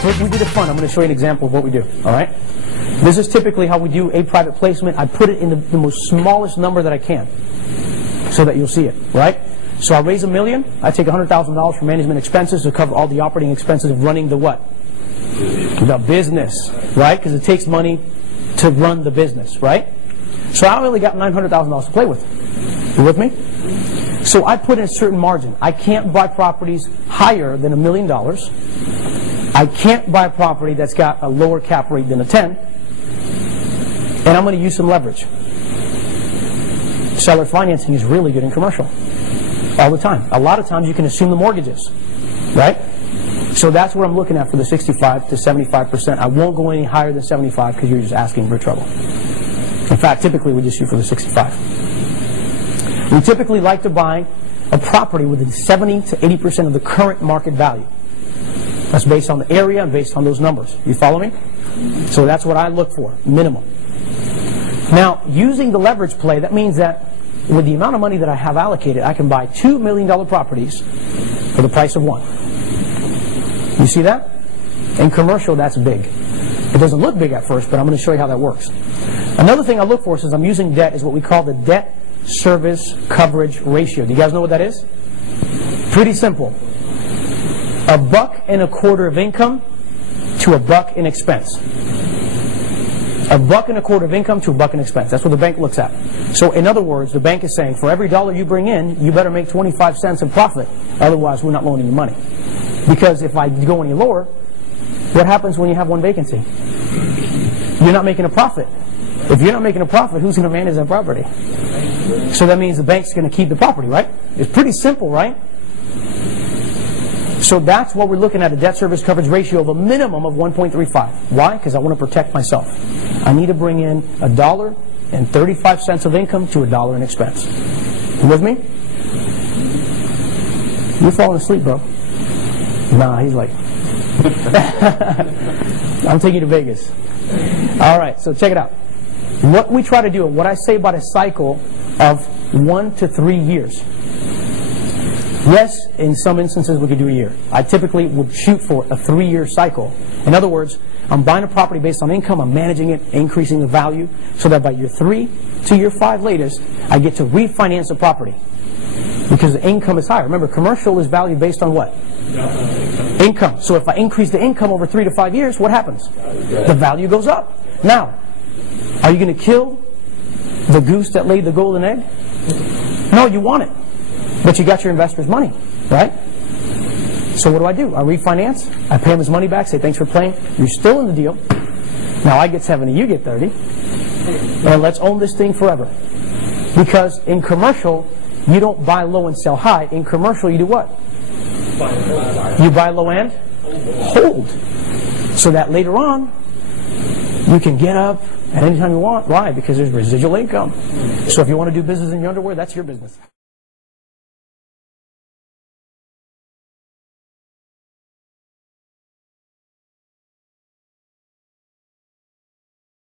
First, we did a fund. I'm going to show you an example of what we do. All right? This is typically how we do a private placement. I put it in the most smallest number that I can so that you'll see it. Right? So I raise $1 million. I take $100,000 for management expenses to cover all the operating expenses of running the what? The business. Right? Because it takes money to run the business. Right? So I only got $900,000 to play with. You with me? So I put in a certain margin. I can't buy properties higher than $1 million. I can't buy a property that's got a lower cap rate than a 10. And I'm going to use some leverage. Seller financing is really good in commercial. All the time. A lot of times you can assume the mortgages. Right? So that's what I'm looking at for the 65 to 75%. I won't go any higher than 75 because you're just asking for trouble. In fact, typically we just shoot for the 65. We typically like to buy a property within 70 to 80% of the current market value. That's based on the area and based on those numbers. You follow me? So that's what I look for, minimum. Now, using the leverage play, that means that with the amount of money that I have allocated, I can buy $2 million properties for the price of one. You see that? In commercial, that's big. It doesn't look big at first, but I'm going to show you how that works. Another thing I look for, since I'm using debt, is what we call the debt service coverage ratio. Do you guys know what that is? Pretty simple. $1.25 of income to $1 in expense. $1.25 of income to $1 in expense. That's what the bank looks at. So in other words, the bank is saying, for every dollar you bring in, you better make 25 cents in profit. Otherwise, we're not loaning you money. Because if I go any lower, what happens when you have one vacancy? You're not making a profit. If you're not making a profit, who's going to manage that property? So that means the bank's going to keep the property, right? It's pretty simple, right? So that's what we're looking at, a debt service coverage ratio of a minimum of 1.35. Why? Because I want to protect myself. I need to bring in $1.35 of income to $1 in expense. You with me? You're falling asleep, bro. Nah, he's like... I'm taking you to Vegas. All right, so check it out. What we try to do, what I say about a cycle of 1 to 3 years. Yes, in some instances we could do a year. I typically would shoot for a 3-year cycle. In other words, I'm buying a property based on income, I'm managing it, increasing the value, so that by year 3 to year 5 latest, I get to refinance the property. Because the income is higher. Remember, commercial is valued based on what? Income. So if I increase the income over 3 to 5 years, what happens? The value goes up. Now, are you going to kill the goose that laid the golden egg? No, you want it. But you got your investor's money, right? So what do? I refinance. I pay him his money back, say thanks for playing. You're still in the deal. Now I get 70, you get 30. And let's own this thing forever. Because in commercial, you don't buy low and sell high. In commercial, you do what? You buy low and hold. So that later on, you can get up at any time you want. Why? Because there's residual income. So if you want to do business in your underwear, that's your business.